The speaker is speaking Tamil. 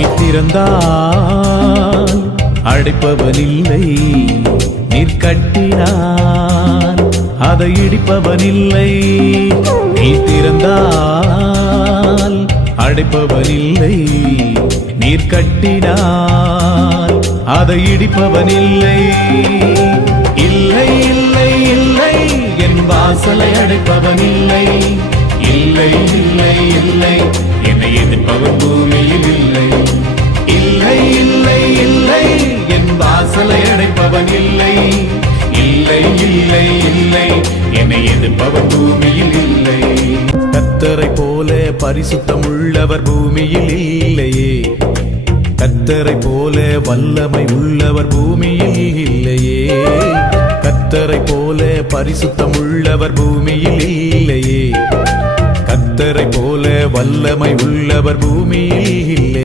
நீ திறந்தால் அடைப்பவனில்லை நீர் கட்டினான் அதை இடிப்பவனில்லை. நீ திறந்தால் அடைப்பவனில்லை நீர் கட்டினால் அதை இடிப்பவனில்லை. இல்லை இல்லை இல்லை என் வாசலை அடைப்பவனில்லை. இல்லை இல்லை இல்லை என்னை இல்லை இல்லை. இல்லை என்னை எதிர்ப்பவர் பூமியில் இல்லை. கத்தரை போல பரிசுத்தம் உள்ளவர் பூமியில் இல்லையே. கத்தரை போல வல்லமை உள்ளவர் பூமியில் இல்லையே. கத்தரை போல பரிசுத்தம் உள்ளவர் பூமியில் இல்லையே. கத்தரை போல வல்லமை உள்ளவர் பூமியில்